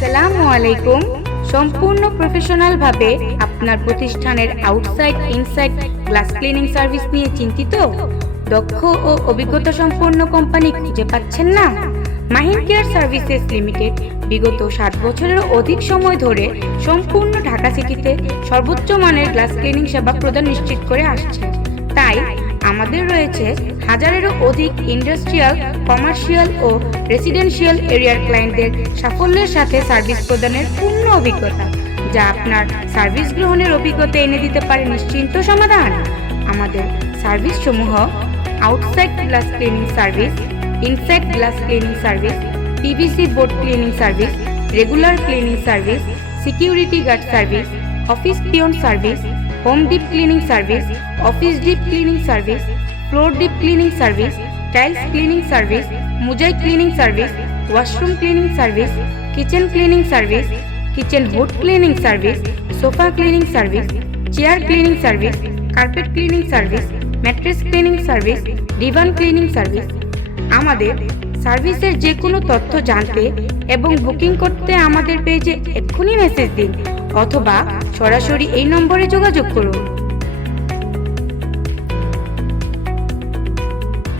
আসসালামু আলাইকুম। সম্পূর্ণ প্রফেশনাল ভাবে আপনার প্রতিষ্ঠানের outside inside glass cleaning service নিয়ে চিন্তিত? দক্ষ ও অভিজ্ঞতা সম্পন্ন কোম্পানি খুঁজে পাচ্ছেন না? মাহিন কেয়ার সার্ভিসেস লিমিটেড বিগত 7 বছরের অধিক সময় ধরে সম্পূর্ণ ঢাকা সিটিতে সর্বোচ্চ মানের গ্লাস ক্লিনিং সেবা প্রদান নিশ্চিত করে আসছে। তাই আমাদের রয়েছে হাজারেরও অধিক ইন্ডাস্ট্রিয়াল, কমার্শিয়াল ও রেসিডেন্সিয়াল এরিয়ার ক্লায়েন্টদের সাফল্যের সাথে সার্ভিস প্রদানের পূর্ণ অভিজ্ঞতা, যা আপনার সার্ভিস গ্রহণের অভিজ্ঞতা এনে দিতে পারে নিশ্চিন্ত সমাধান। আমাদের সার্ভিস সমূহ: outside glass cleaning service, inside glass cleaning service, PVC board cleaning service, regular cleaning service, security guard service, office peon service, home deep cleaning service, office deep cleaning service, floor deep cleaning service, tiles cleaning service, mosaic cleaning service, washroom cleaning service, kitchen cleaning service, kitchen hood cleaning service, sofa cleaning service, chair cleaning service, carpet cleaning service, mattress cleaning service, divan cleaning service. আমাদের সার্ভিসের যে কোনো তথ্য জানতে এবং booking করতে আমাদের পেজে এক্ষুনি মেসেজ দিন অথবা সরাসরি এই নম্বরে যোগাযোগ করুন।